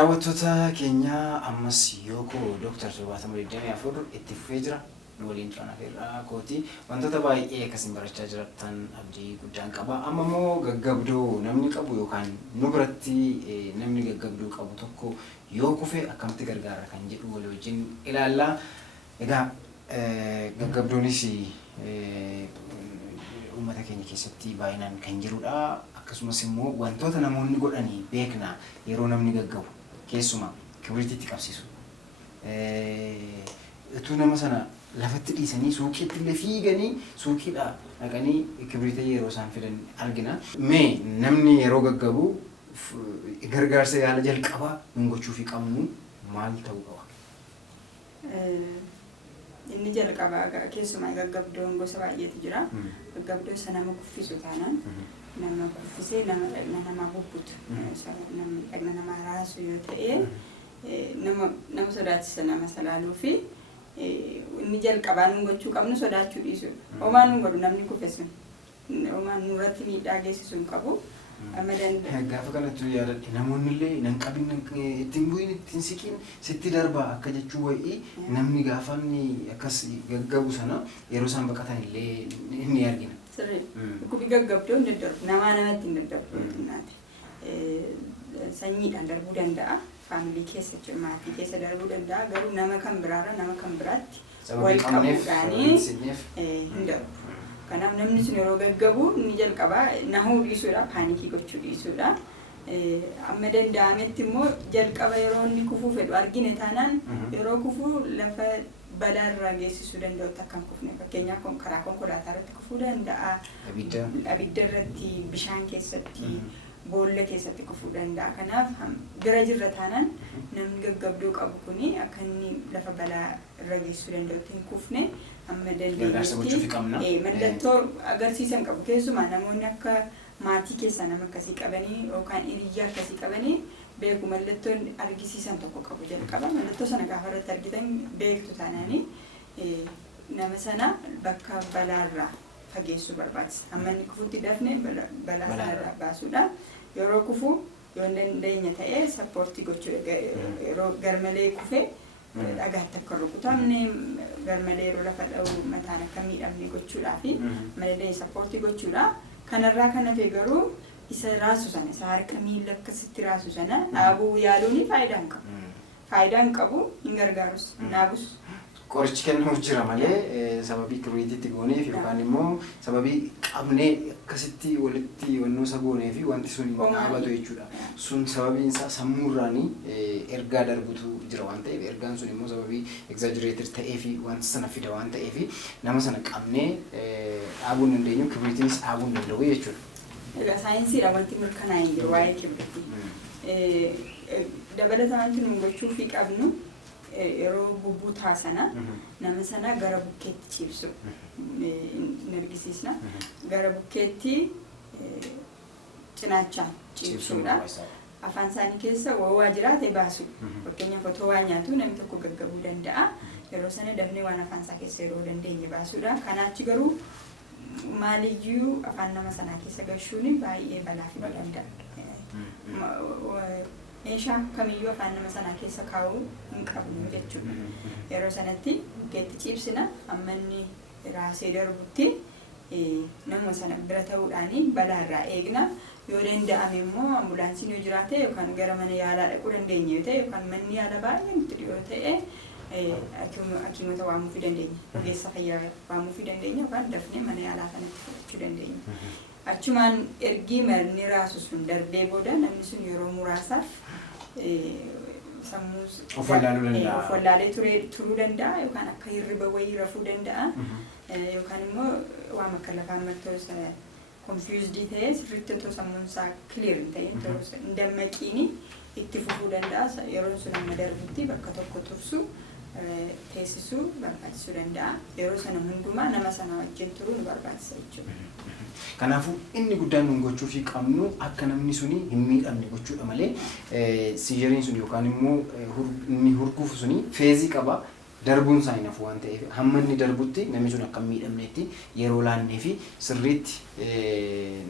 Daawwattoota keenya ammas Yookoo Dr. Sobaata Muriidamee afur itti fufee jira. Waliin canaafirraa kooti wantoota baay'ee akkasiin barachaa jirtan abdii guddaan qaba. Amma immoo gaggabdoo namni qabu yookaan nu biratti namni gaggabdoo qabu tokko yoo kufe akkamitti gargaara kan jedhu walii wajjin ilaalla. Egaa gaggabdoonis uummata keenya keessatti baay'inaan kan jirudha. Akkasumas immoo wantoota namoonni godhanii beekna yeroo namni gaggabu keessumaa kibriititti qabsiisu. Utuu nama sana lafatti dhiisanii suuqiitti illee fiiganii suuqiidha dhaqanii kibriita yeroo isaan fidan argina. Mee namni yeroo gaggabu gargaarsa yaala jalqabaa nun gochuufi qabnu maal ta'uu qaba? Inni jalqabaa keessumaa gaggabdoon gosa baay'eetu jira. Gaggabdoo sana nama kuffisu taanaan nama kuffisee nama bubbutu dhagna nama raasu yoo ta'e nama sodaachisa nama salaaluu fi inni jalqabaa nun gochuu qabnu sodaachuu dhiisu. Homaa nun godhu namni kufe sun homaa nurratti miidhaa geessisu hin qabu. Gaafa kanatti yaadadhe namoonni illee nan qabin ittiin bu'in ittiin siqiin sitti darba akka jechuu wayii namni gaafa inni akkas gaggabu sana yeroo isaan baqatan illee ni argina. Sirrii dhukkubi gaggabdoo hin daddarbu namaa namatti hin daddarbu sanyiidhaan darbuu danda'a. Faamilii keessa jechuun maatii keessa darbuu danda'a garuu nama kan biraarra nama kan biraatti wal qabuudhaanii hin darbu. Kanaaf namni sun yeroo gaggabu inni jalqabaa nahuu dhiisuudha paanikii gochuu dhiisuudha. Amma danda'ametti immoo jalqaba yeroo inni kufuu fedhu argine taanaan yeroo kufuu lafa balaarraa geessisuu danda'u akka hin kufne fakkeenyaaf karaa konkolaataa irratti kufuu danda'a. Abidda irratti bishaan keessatti boolla keessatti kufuu danda'a. Kanaaf bira jirra taanaan namni gaggabdoo qabu kuni akka inni lafa balaa irra geessisuu danda'utti hin kufne amma dandeenyetti mallattoo agarsiisan qabu. Keessumaa namoonni akka maatii keessaa nama akkasii qabanii yookaan hiriyyaa akkasii qabanii beeku mallattoon argisiisan tokko qabu jalqaba. Mallattoo sana gaafa irratti argitan beektu taanaanii nama sana bakka balaarraa fageessuu barbaachisa. Amma inni kufuutti dafne balaa sanarraa baasuudha. Yeroo kufu yoo dandeenya ta'ee sappoortii gochuu yeroo garmalee kufee dhagaatti akka rukutamne garmalee yeroo lafa dha'u mataan akka miidhamne gochuudhaa fi malee sappoortii gochuudha. Kanarraa kan hafe garuu isa raasu sana isa harka miila akkasitti raasu sana dhaabuu yaaluun faayidaa hin qabu. Faayidaa hin qabu hin gargaarus naabus. Qorichi kennamu jira malee sababii kibriititti gooneef yookaan immoo sababii qabnee akkasitti walitti wannoo isa gooneefi wanti sun dhaabatu jechuudha. Sun sababiin isaa sammuurraanii ergaa darbutu jira waan ta'eef ergaan sun immoo sababii exaggerated ta'eefi wanti sana fida waan ta'eefi nama sana qabnee dhaabuu hin dandeenyu kibriitiinis dhaabuu hin danda'u jechuudha. Egaa saayinsiidha wanti mirkanaa'ee jiru waa'ee kibriitii. Dabalataan wanti nun gochuufi qabnu yeroo bubbuu taasana nama sana gara bukkeetti ciibsu hin argisiisna. Gara bukkeetti cinaachaan ciibsuudha. Afaan isaanii keessa waa jiraate baasu. Fakkeenyaaf otoo waa nyaatu namni tokko gaggabuu danda'a. Yeroo sana dafnee waan afaan isaa keessa yeroo dandeenye baasuudha. Kanaachi garuu maaliyyuu afaan nama sanaa keessa gashuun baay'ee balaa fiduu danda'a. Meeshaa kamiyyuu afaan nama sanaa keessa kaa'uu hin qabnu jechuudha. Yeroo sanatti bukkeetti ciibsina amma inni raasee darbutti nama sana bira ta'uudhaanii balaarraa eegna. Yoo danda'ame immoo ambulaansiin yoo jiraate yookaan gara mana yaalaa dhaquu dandeenya yoo ta'e yookaan manni yaala baay'ee nutti dhiyoo ta'e hakiimota waamuufii dandeenya. Ogeessa fayyaa waamuufii dandeenya yookaan dafnee mana yaalaa kanatti fudhachuu dandeenya. Achumaan ergii marni raasu sun darbee booda namni sun yeroo muraasaaf sammuu of wallaalee turuu danda'a yookaan akka hirriba wayii rafuu danda'a yookaan immoo waan akka lafaan mattoo confused ta'ee sirriitti otoo sammuun isaa clear hin ta'in hin dammaqiini itti fufuu danda'a. Yeroon sun amma darbutti bakka tokko tursu teessisuu barbaachisuu danda'a. Yeroo sana hundumaa nama sana wajjin turuu nu barbaachisa jechuudha. Kanaafuu inni guddaan nun gochuufi qabnu akka namni suni hin miidhamne gochuudha malee siijeriin sun yookaan immoo inni hurguufu suni feezii qaba. darbuun isaa hin hafu waan ta'eef hamma inni darbutti namni sun akka miidhamneetti yeroo laannee fi sirriitti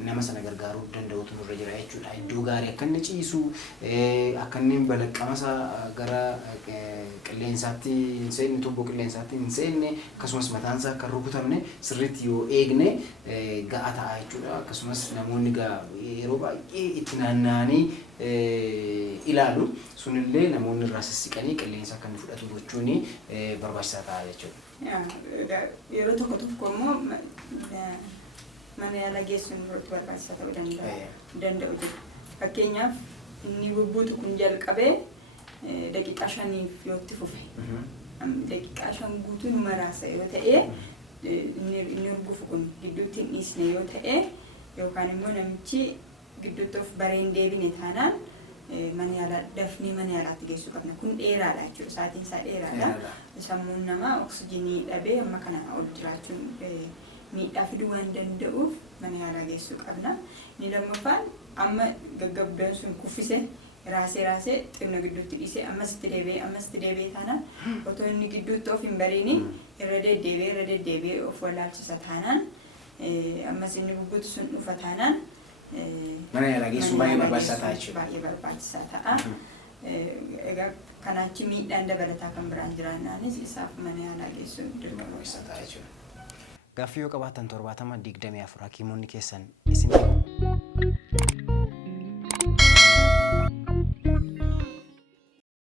nama sana gargaaruu danda'utu nurra jira jechuudha. Iddoo gaarii akka inni ciisu akka inni balaqqamasa gara qilleensaatti hin seenne tuubboo qilleensaatti hin seenne akkasumas mataan isaa akka rukutamne sirriitti yoo eegne ga'a ta'a jechuudha. Akkasumas namoonni yeroo baay'ee itti naanna'anii ilaalu sunillee namoonni irraa sissiqanii qilleensa akka inni fudhatu gochuun barbaachisaa ta'a jechuudha. Yeroo tokko tokko immoo mana yaala geessuun irratti barbaachisaa ta'uu danda'u jira. Fakkeenyaaf inni bubbuutu kun jalqabee daqiiqaa 5 yoo itti fufe daqiiqaa 5 guutuu nu maraasa yoo ta'e inni urgufu kun gidduutti hin dhiisne yoo ta'e yookaan immoo namichi gidduutti of bareen deebine taanaan mana yaalaa dafnee mana yaalaatti geessuu qabna. Kun dheeraadha jechuudha. Sa'aatiin isaa dheeraadha. Sammuun namaa oksijiinii dhabee amma kana ol jiraachuun miidhaa fiduu waan danda'uuf mana yaalaa geessuu qabna. Inni lammaffaan amma gaggabdoon sun kuffise raasee xinna gidduutti dhiisee ammas itti deebi'ee taanaan otoo inni gidduutti of hin bariini irra deddeebi'ee of wallaalchisa taanaan ammas inni bubbuutu sun dhufa taanaan mana yaalaa geessuun baay'ee barbaachisaa ta'a jechuudha. Baay'ee barbaachisaa ta'a. Egaa kanaachi miidhaan dabalataa kan biraan jiraannaanis isaaf mana yaalaa geessuun barbaachisaa ta'a jechuudha. Gaaffii yoo qabaattan 70 24 hakiimonni keessan isin